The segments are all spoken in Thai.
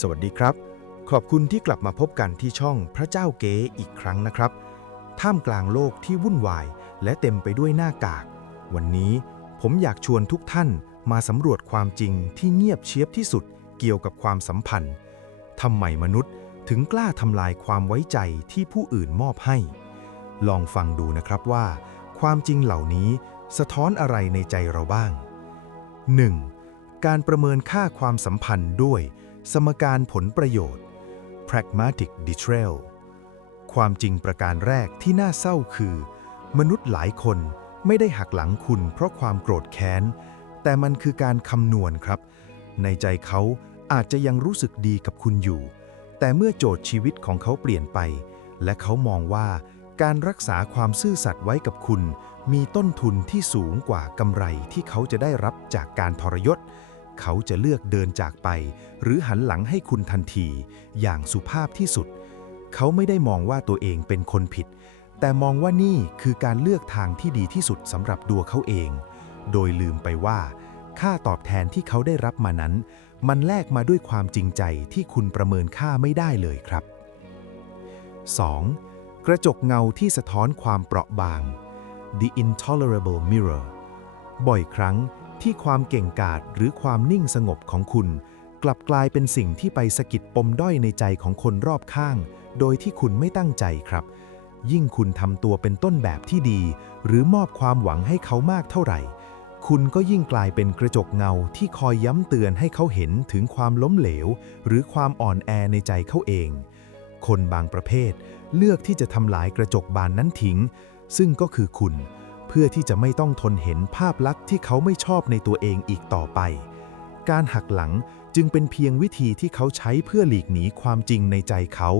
สวัสดีครับขอบคุณที่กลับมาพบกันที่ช่องพระเจ้าเก๋อีกครั้งนะครับท่ามกลางโลกที่วุ่นวายและเต็มไปด้วยหน้ากากวันนี้ผมอยากชวนทุกท่านมาสำรวจความจริงที่เงียบเชียบที่สุดเกี่ยวกับความสัมพันธ์ทำไมมนุษย์ถึงกล้าทำลายความไว้ใจที่ผู้อื่นมอบให้ลองฟังดูนะครับว่าความจริงเหล่านี้สะท้อนอะไรในใจเราบ้าง 1. การประเมินค่าความสัมพันธ์ด้วยสมการผลประโยชน์ pragmatic betrayal ความจริงประการแรกที่น่าเศร้าคือมนุษย์หลายคนไม่ได้หักหลังคุณเพราะความโกรธแค้นแต่มันคือการคำนวณครับในใจเขาอาจจะยังรู้สึกดีกับคุณอยู่แต่เมื่อโจทย์ชีวิตของเขาเปลี่ยนไปและเขามองว่าการรักษาความซื่อสัตย์ไว้กับคุณมีต้นทุนที่สูงกว่ากำไรที่เขาจะได้รับจากการทรยศเขาจะเลือกเดินจากไปหรือหันหลังให้คุณทันทีอย่างสุภาพที่สุดเขาไม่ได้มองว่าตัวเองเป็นคนผิดแต่มองว่านี่คือการเลือกทางที่ดีที่สุดสำหรับตัวเขาเองโดยลืมไปว่าค่าตอบแทนที่เขาได้รับมานั้นมันแลกมาด้วยความจริงใจที่คุณประเมินค่าไม่ได้เลยครับ 2. กระจกเงาที่สะท้อนความเปราะบาง The Intolerable Mirror บ่อยครั้งที่ความเก่งกาจหรือความนิ่งสงบของคุณกลับกลายเป็นสิ่งที่ไปสะกิดปมด้อยในใจของคนรอบข้างโดยที่คุณไม่ตั้งใจครับยิ่งคุณทำตัวเป็นต้นแบบที่ดีหรือมอบความหวังให้เขามากเท่าไหร่คุณก็ยิ่งกลายเป็นกระจกเงาที่คอยย้ำเตือนให้เขาเห็นถึงความล้มเหลวหรือความอ่อนแอในใจเขาเองคนบางประเภทเลือกที่จะทำลายกระจกบานนั้นทิ้งซึ่งก็คือคุณเพื่อที่จะไม่ต้องทนเห็นภาพลักษณ์ที่เขาไม่ชอบในตัวเองอีกต่อไปการหักหลังจึงเป็นเพียงวิธีที่เขาใช้เพื่อหลีกหนีความจริงในใจเขา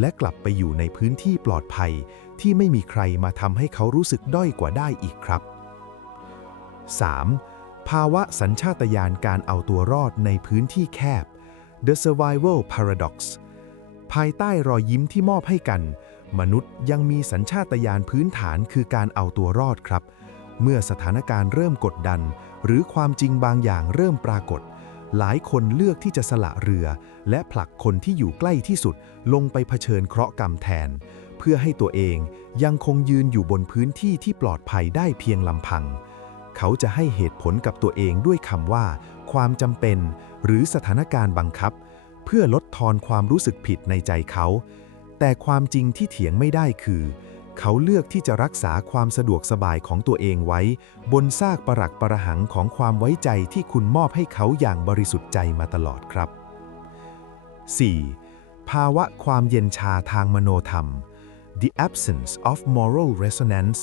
และกลับไปอยู่ในพื้นที่ปลอดภัยที่ไม่มีใครมาทำให้เขารู้สึกด้อยกว่าได้อีกครับ 3. ภาวะสัญชาตญาณการเอาตัวรอดในพื้นที่แคบ The Survival Paradox ภายใต้รอยยิ้มที่มอบให้กันมนุษย์ยังมีสัญชาตญาณพื้นฐานคือการเอาตัวรอดครับเมื่อสถานการณ์เริ่มกดดันหรือความจริงบางอย่างเริ่มปรากฏหลายคนเลือกที่จะสละเรือและผลักคนที่อยู่ใกล้ที่สุดลงไปเผชิญเคราะห์กรรมแทนเพื่อให้ตัวเองยังคงยืนอยู่บนพื้นที่ที่ปลอดภัยได้เพียงลำพังเขาจะให้เหตุผลกับตัวเองด้วยคำว่าความจำเป็นหรือสถานการณ์บังคับเพื่อลดทอนความรู้สึกผิดในใจเขาแต่ความจริงที่เถียงไม่ได้คือเขาเลือกที่จะรักษาความสะดวกสบายของตัวเองไว้บนซากปรักปรหังของความไว้ใจที่คุณมอบให้เขาอย่างบริสุทธิ์ใจมาตลอดครับ 4. ภาวะความเย็นชาทางมโนธรรม The absence of moral resonance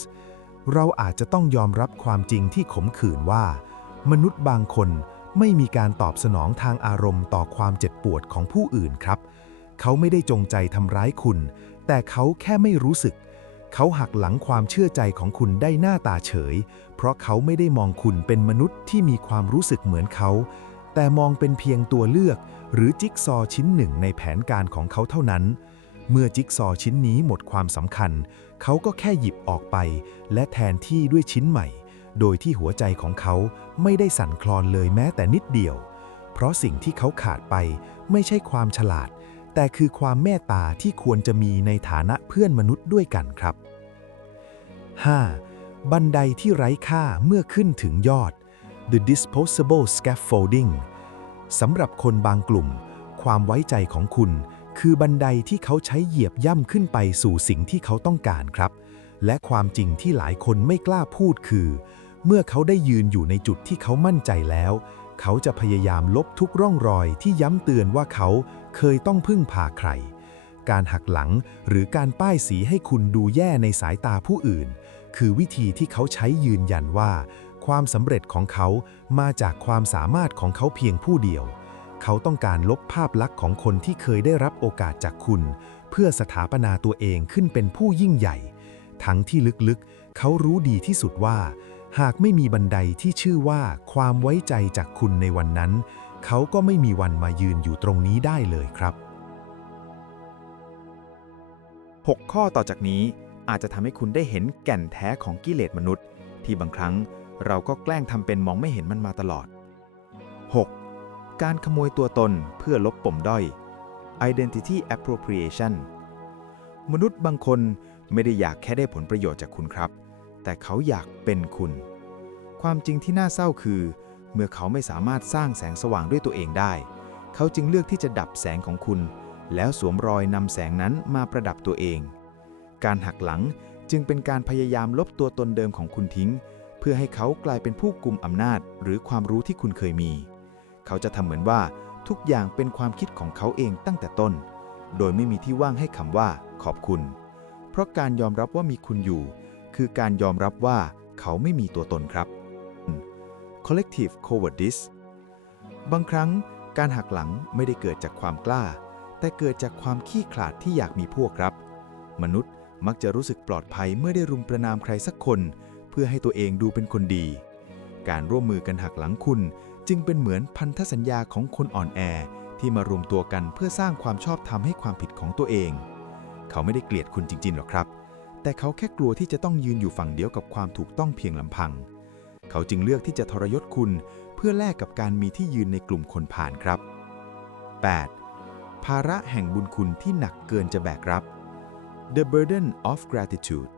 เราอาจจะต้องยอมรับความจริงที่ขมขื่นว่ามนุษย์บางคนไม่มีการตอบสนองทางอารมณ์ต่อความเจ็บปวดของผู้อื่นครับเขาไม่ได้จงใจทำร้ายคุณแต่เขาแค่ไม่รู้สึกเขาหักหลังความเชื่อใจของคุณได้หน้าตาเฉยเพราะเขาไม่ได้มองคุณเป็นมนุษย์ที่มีความรู้สึกเหมือนเขาแต่มองเป็นเพียงตัวเลือกหรือจิ๊กซอว์ชิ้นหนึ่งในแผนการของเขาเท่านั้นเมื่อจิ๊กซอว์ชิ้นนี้หมดความสำคัญเขาก็แค่หยิบออกไปและแทนที่ด้วยชิ้นใหม่โดยที่หัวใจของเขาไม่ได้สั่นคลอนเลยแม้แต่นิดเดียวเพราะสิ่งที่เขาขาดไปไม่ใช่ความฉลาดแต่คือความเมตตาที่ควรจะมีในฐานะเพื่อนมนุษย์ด้วยกันครับ 5. บันไดที่ไร้ค่าเมื่อขึ้นถึงยอด The disposable scaffolding สำหรับคนบางกลุ่มความไว้ใจของคุณคือบันไดที่เขาใช้เหยียบย่ำขึ้นไปสู่สิ่งที่เขาต้องการครับและความจริงที่หลายคนไม่กล้าพูดคือเมื่อเขาได้ยืนอยู่ในจุดที่เขามั่นใจแล้วเขาจะพยายามลบทุกร่องรอยที่ย้ำเตือนว่าเขาเคยต้องพึ่งพาใครการหักหลังหรือการป้ายสีให้คุณดูแย่ในสายตาผู้อื่นคือวิธีที่เขาใช้ยืนยันว่าความสำเร็จของเขามาจากความสามารถของเขาเพียงผู้เดียวเขาต้องการลบภาพลักษณ์ของคนที่เคยได้รับโอกาสจากคุณเพื่อสถาปนาตัวเองขึ้นเป็นผู้ยิ่งใหญ่ทั้งที่ลึกๆเขารู้ดีที่สุดว่าหากไม่มีบันไดที่ชื่อว่าความไว้ใจจากคุณในวันนั้นเขาก็ไม่มีวันมายืนอยู่ตรงนี้ได้เลยครับ6 ข้อต่อจากนี้อาจจะทำให้คุณได้เห็นแก่นแท้ของกิเลสมนุษย์ที่บางครั้งเราก็แกล้งทำเป็นมองไม่เห็นมันมาตลอด 6. การขโมยตัวตนเพื่อลบปมด้อย Identity Appropriation มนุษย์บางคนไม่ได้อยากแค่ได้ผลประโยชน์จากคุณครับ แต่เขาอยากเป็นคุณ ความจริงที่น่าเศร้าคือ เมื่อเขาไม่สามารถสร้างแสงสว่างด้วยตัวเองได้ เขาจึงเลือกที่จะดับแสงของคุณ แล้วสวมรอยนำแสงนั้นมาประดับตัวเอง การหักหลังจึงเป็นการพยายามลบตัวตนเดิมของคุณทิ้ง เพื่อให้เขากลายเป็นผู้กุมอำนาจหรือความรู้ที่คุณเคยมี เขาจะทำเหมือนว่าทุกอย่างเป็นความคิดของเขาเองตั้งแต่ต้น โดยไม่มีที่ว่างให้คำว่าขอบคุณ เพราะการยอมรับว่ามีคุณอยู่ คือการยอมรับว่าเขาไม่มีตัวตนครับ Collective Cowardice บางครั้งการหักหลังไม่ได้เกิดจากความกล้า แต่เกิดจากความขี้ขลาดที่อยากมีพวกครับ มนุษย์มักจะรู้สึกปลอดภัยเมื่อได้รุมประณามใครสักคนเพื่อให้ตัวเองดูเป็นคนดี การร่วมมือกันหักหลังคุณจึงเป็นเหมือนพันธสัญญาของคนอ่อนแอที่มารวมตัวกันเพื่อสร้างความชอบธรรมให้ความผิดของตัวเอง เขาไม่ได้เกลียดคุณจริงๆหรอกครับ แต่เขาแค่กลัวที่จะต้องยืนอยู่ฝั่งเดียวกับความถูกต้องเพียงลำพัง เขาจึงเลือกที่จะทรยศคุณเพื่อแลกกับการมีที่ยืนในกลุ่มคนผ่านครับ 8. ภาระแห่งบุญคุณที่หนักเกินจะแบกรับ The burden of gratitude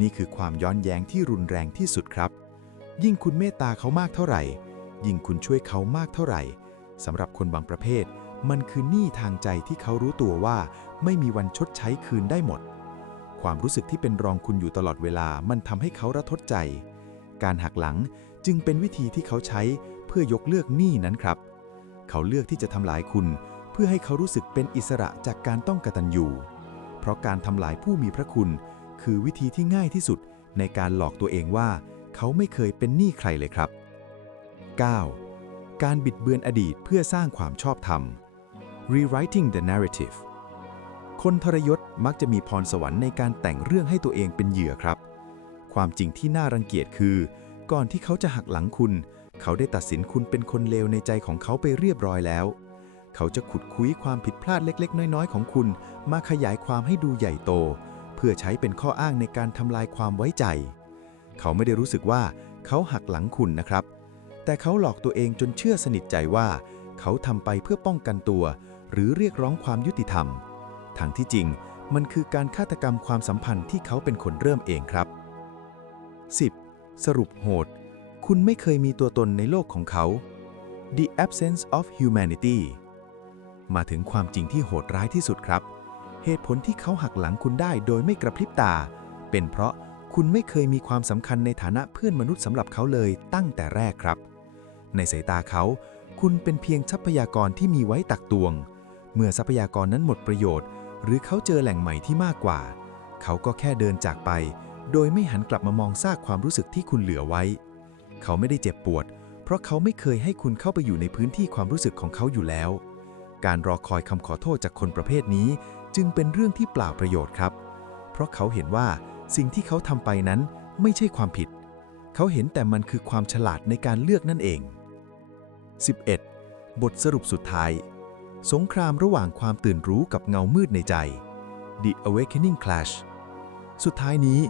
นี่คือความย้อนแย้งที่รุนแรงที่สุดครับ ยิ่งคุณเมตตาเขามากเท่าไหร่ ยิ่งคุณช่วยเขามากเท่าไหร่สำหรับคนบางประเภทมันคือหนี้ทางใจที่เขารู้ตัวว่าไม่มีวันชดใช้คืนได้หมด ความรู้สึกที่เป็นรองคุณอยู่ตลอดเวลามันทำให้เขาระทดใจ การหักหลังจึงเป็นวิธีที่เขาใช้เพื่อยกเลิกหนี้นั้นครับ เขาเลือกที่จะทำลายคุณเพื่อให้เขารู้สึกเป็นอิสระจากการต้องกตัญญูเพราะการทำลายผู้มีพระคุณคือวิธีที่ง่ายที่สุดในการหลอกตัวเองว่าเขาไม่เคยเป็นหนี้ใครเลยครับ 9. การบิดเบือนอดีตเพื่อสร้างความชอบธรรม Rewriting the narrative คนทรยศมักจะมีพรสวรรค์ในการแต่งเรื่องให้ตัวเองเป็นเหยื่อครับ ความจริงที่น่ารังเกียจคือก่อนที่เขาจะหักหลังคุณเขาได้ตัดสินคุณเป็นคนเลวในใจของเขาไปเรียบร้อยแล้วเขาจะขุดคุ้ยความผิดพลาดเล็กๆน้อยๆของคุณมาขยายความให้ดูใหญ่โตเพื่อใช้เป็นข้ออ้างในการทำลายความไว้ใจเขาไม่ได้รู้สึกว่าเขาหักหลังคุณนะครับแต่เขาหลอกตัวเองจนเชื่อสนิทใจว่าเขาทำไปเพื่อป้องกันตัวหรือเรียกร้องความยุติธรรมทั้งที่จริงมันคือการฆาตกรรมความสัมพันธ์ที่เขาเป็นคนเริ่มเองครับ 10. สรุปโหดคุณไม่เคยมีตัวตนในโลกของเขา The absence of humanity มาถึงความจริงที่โหดร้ายที่สุดครับเหตุผลที่เขาหักหลังคุณได้โดยไม่กระพริบตาเป็นเพราะคุณไม่เคยมีความสำคัญในฐานะเพื่อนมนุษย์สำหรับเขาเลยตั้งแต่แรกครับในสายตาเขาคุณเป็นเพียงทรัพยากรที่มีไว้ตักตวงเมื่อทรัพยากรนั้นหมดประโยชน์หรือเขาเจอแหล่งใหม่ที่มากกว่าเขาก็แค่เดินจากไปโดยไม่หันกลับมามองซากความรู้สึกที่คุณเหลือไว้เขาไม่ได้เจ็บปวดเพราะเขาไม่เคยให้คุณเข้าไปอยู่ในพื้นที่ความรู้สึกของเขาอยู่แล้วการรอคอยคำขอโทษจากคนประเภทนี้จึงเป็นเรื่องที่เปล่าประโยชน์ครับเพราะเขาเห็นว่าสิ่งที่เขาทำไปนั้นไม่ใช่ความผิดเขาเห็นแต่มันคือความฉลาดในการเลือกนั่นเอง 11. บทสรุปสุดท้ายสงครามระหว่างความตื่นรู้กับเงามืดในใจ The Awakening Clash สุดท้ายนี้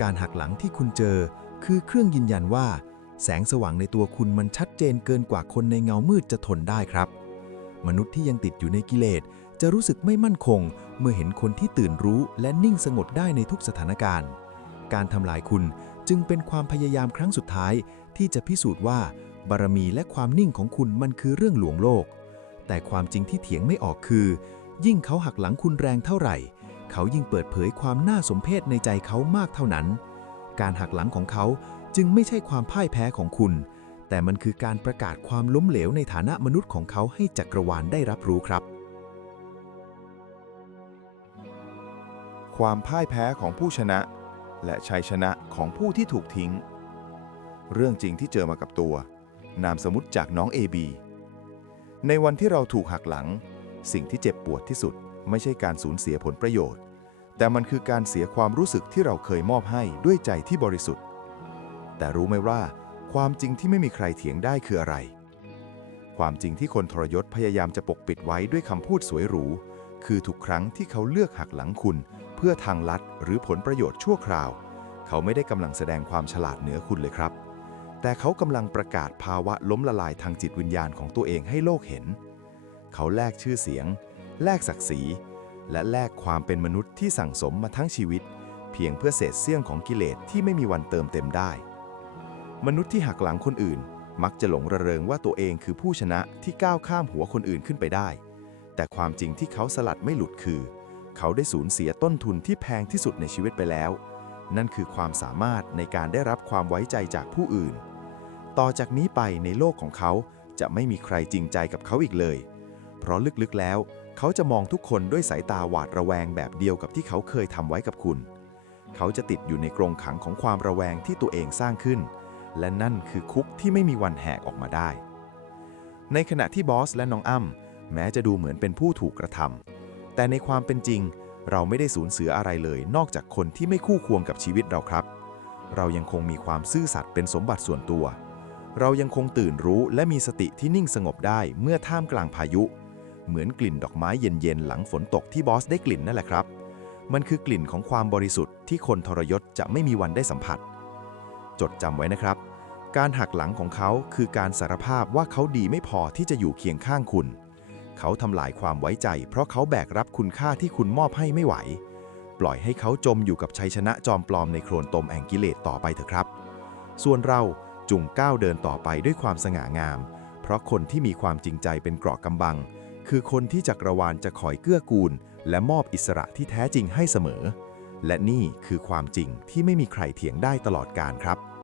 การหักหลังที่คุณเจอคือเครื่องยืนยันว่าแสงสว่างในตัวคุณมันชัดเจนเกินกว่าคนในเงามืดจะทนได้ครับมนุษย์ที่ยังติดอยู่ในกิเลสจะรู้สึกไม่มั่นคงเมื่อเห็นคนที่ตื่นรู้และนิ่งสงบได้ในทุกสถานการณ์การทำลายคุณจึงเป็นความพยายามครั้งสุดท้ายที่จะพิสูจน์ว่าบารมีและความนิ่งของคุณมันคือเรื่องลวงโลกแต่ความจริงที่เถียงไม่ออกคือยิ่งเขาหักหลังคุณแรงเท่าไหร่เขายิ่งเปิดเผยความน่าสมเพชในใจเขามากเท่านั้นการหักหลังของเขาจึงไม่ใช่ความพ่ายแพ้ของคุณแต่มันคือการประกาศความล้มเหลวในฐานะมนุษย์ของเขาให้จักรวาลได้รับรู้ครับความพ่ายแพ้ของผู้ชนะและชัยชนะของผู้ที่ถูกทิ้งเรื่องจริงที่เจอมากับตัวนามสมมุติจากน้องABในวันที่เราถูกหักหลังสิ่งที่เจ็บปวดที่สุดไม่ใช่การสูญเสียผลประโยชน์แต่มันคือการเสียความรู้สึกที่เราเคยมอบให้ด้วยใจที่บริสุทธิ์แต่รู้ไหมว่าความจริงที่ไม่มีใครเถียงได้คืออะไรความจริงที่คนทรยศพยายามจะปกปิดไว้ด้วยคำพูดสวยหรูคือทุกครั้งที่เขาเลือกหักหลังคุณเพื่อทางลัดหรือผลประโยชน์ชั่วคราวเขาไม่ได้กำลังแสดงความฉลาดเหนือคุณเลยครับ แต่เขากำลังประกาศภาวะล้มละลายทางจิตวิญญาณของตัวเองให้โลกเห็น เขาแลกชื่อเสียง แลกศักดิ์ศรี และแลกความเป็นมนุษย์ที่สั่งสมมาทั้งชีวิต เพียงเพื่อเศษเสี้ยงของกิเลสที่ไม่มีวันเติมเต็มได้ มนุษย์ที่หักหลังคนอื่นมักจะหลงระเริงว่าตัวเองคือผู้ชนะที่ก้าวข้ามหัวคนอื่นขึ้นไปได้ แต่ความจริงที่เขาสลัดไม่หลุดคือ เขาได้สูญเสียต้นทุนที่แพงที่สุดในชีวิตไปแล้ว นั่นคือความสามารถในการได้รับความไว้ใจจากผู้อื่น ต่อจากนี้ไปในโลกของเขาจะไม่มีใครจริงใจกับเขาอีกเลย เพราะลึกๆแล้วเขาจะมองทุกคนด้วยสายตาหวาดระแวงแบบเดียวกับที่เขาเคยทำไว้กับคุณ เขาจะติดอยู่ในกรงขังของความระแวงที่ตัวเองสร้างขึ้น และนั่นคือคุกที่ไม่มีวันแหกออกมาได้ ในขณะที่บอสและน้องอ้ำแม้จะดูเหมือนเป็นผู้ถูกกระทำแต่ในความเป็นจริงเราไม่ได้สูญเสียอะไรเลยนอกจากคนที่ไม่คู่ควรกับชีวิตเราครับ เรายังคงมีความซื่อสัตย์เป็นสมบัติส่วนตัว เรายังคงตื่นรู้และมีสติที่นิ่งสงบได้เมื่อท่ามกลางพายุ เหมือนกลิ่นดอกไม้เย็นๆหลังฝนตกที่บอสได้กลิ่นนั่นแหละครับ มันคือกลิ่นของความบริสุทธิ์ที่คนทรยศจะไม่มีวันได้สัมผัส จดจำไว้นะครับ การหักหลังของเขาคือการสารภาพว่าเขาดีไม่พอที่จะอยู่เคียงข้างคุณ เขาทำลายความไว้ใจเพราะเขาแบกรับคุณค่าที่คุณมอบให้ไม่ไหว ปล่อยให้เขาจมอยู่กับชัยชนะจอมปลอมในโคลนตมแห่งกิเลสต่อไปเถอะครับ ส่วนเราจงก้าวเดินต่อไปด้วยความสง่างาม เพราะคนที่มีความจริงใจเป็นเกราะกำบัง คือคนที่จักรวาลจะคอยเกื้อกูลและมอบอิสระที่แท้จริงให้เสมอ และนี่คือความจริงที่ไม่มีใครเถียงได้ตลอดกาลครับ